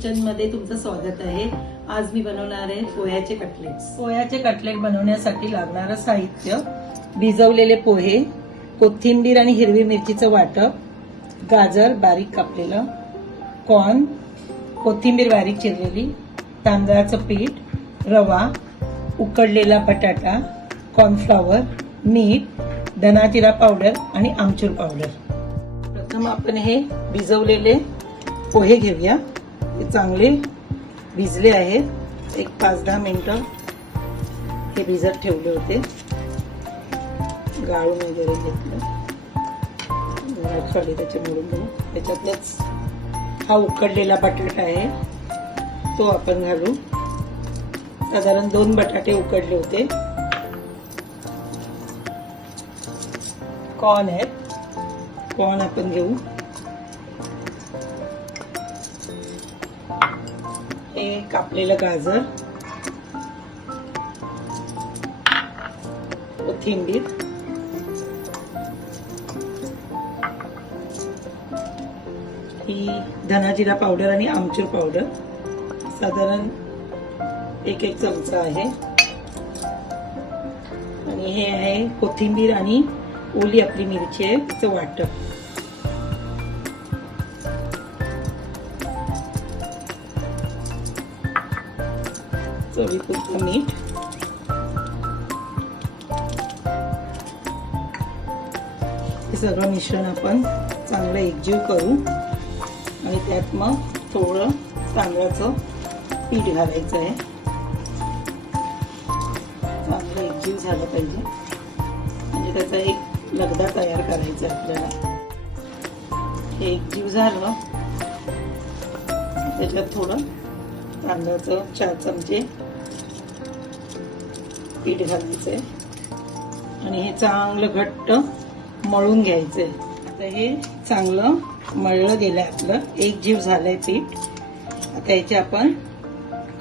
Kitchen मध्ये तुमचं स्वागत आहे। आज मी बनवणार आहे पोह्याचे कटलेट्स। पोह्याचे कटलेट बनवण्यासाठी लागणारं साहित्य: भिजवलेले पोहे, कोथिंबीर आणि हिरवी मिरचीचं वाटप, गाजर बारीक कापलेलं, कॉर्न, कोथिंबीर बारीक चिरलेली, तांदळाचं पीठ, रवा, उकडलेला बटाटा, कॉर्नफ्लॉवर, मीठ, धना जिरा पावडर आणि आमचूर पावडर। प्रथम आपण हे भिजवलेले पोहे घेऊया। हे चांगले भिजले आहेत। एक 5-10 मिनिटं हे भिजत ठेवले होते। गाळून वगैरे घेतलं, खाली त्याचे मोडून घेऊ। त्याच्यातच हा उकडलेला बटाटा आहे, तो आपण घालू। साधारण 2 बटाटे उकडले होते। कॉर्न आहेत, कॉर्न आपण घेऊ। हे कापलेलं गाजर, कोथिंबीर, ही धना जिरा पावडर आणि आमचूर पावडर, साधारण 1 चमचा आहे। आणि हे आहे कोथिंबीर आणि ओली आपली मिरची आहे, तिचं वाटप। चवीपुरतं मीठ, हे सगळं मिश्रण आपण चांगलं एकजीव करू आणि त्यात मग थोडं तांदळाचं पीठ घालायचं आहे। चांगलं एकजीव झालं पाहिजे, म्हणजे त्याचा एक लगदा तयार करायचा आपल्याला। हे एकजीव झालं, त्याच्यात थोडं तांदळाचं 4 चमचे पीठ घालायचंय आणि हे चांगलं घट्ट मळून घ्यायचंय। आता हे चांगलं मळलं गेलंय, आपलं एकजीव झालंय पीठ। आता याचे आपण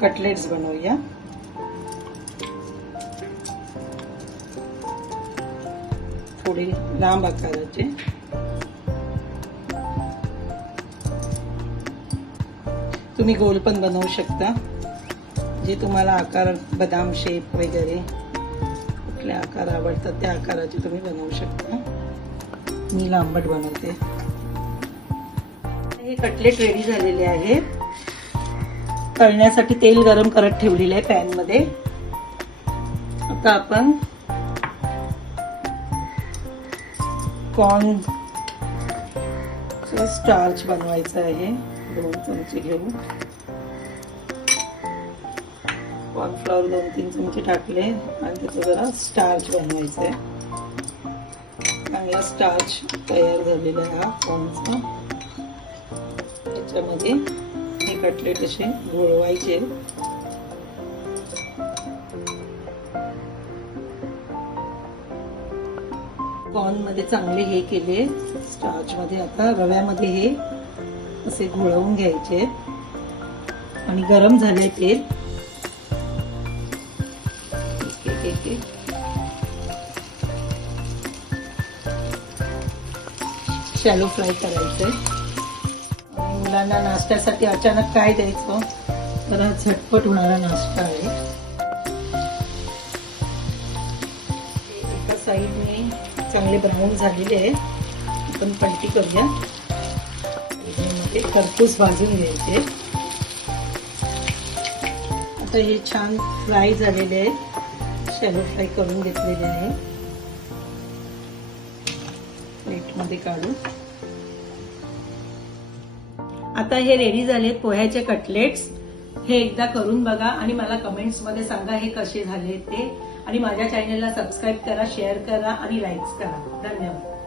कटलेट्स बनवूया। थोडे लांब आकाराचे। तुम्ही गोल पण बनवू शकता, जे तुम्हाला आकार, बदाम शेप वगैरे कुठले आकार आवडतात त्या आकाराचे तुम्ही बनवू शकता। मी लांबट बनवते। हे कटलेट रेडी झालेले आहे। तळण्यासाठी तेल गरम करत ठेवलेले आहे पॅन मध्ये। आता आपण कॉर्न स्टार्च बनवायचं आहे। 2 चमचे घेऊ। कॉर्नफ्लॉवर 2-3 चमचे टाकले आणि त्याचं जरा स्टार्च बनवायचं आहे। चांगला स्टार्च तयार झालेला आहे हा कॉर्नचा। त्याच्यामध्ये हे कटलेट असे घोळवायचे। कॉर्न मध्ये चांगले हे केले स्टार्च मध्ये। आता रव्यामध्ये हे असे घोळवून घ्यायचे आणि गरम झाले तेल शॅलो फ्राय करायचंय। मुलांना नाश्त्यासाठी अचानक काय द्यायचं, तर हा झटपट होणारा नाश्ता आहे। एका साईडने चांगले ब्राऊन झालेले आहे, आपण पलटी करूया। खरपूस भाजून घ्यायचे। आता हे छान फ्राय झालेले आहे, शॅलो फ्राय करून घेतलेले आहे। प्लेट मध्ये काढू। आता हे रेडी झाले पोह्याचे कटलेट्स। हे एकदा करून बघा आणि मला कमेंट्स मध्ये सांगा हे कसे झाले ते। आणि माझ्या चॅनलला सबस्क्राईब करा, शेअर करा आणि लाईक करा। धन्यवाद।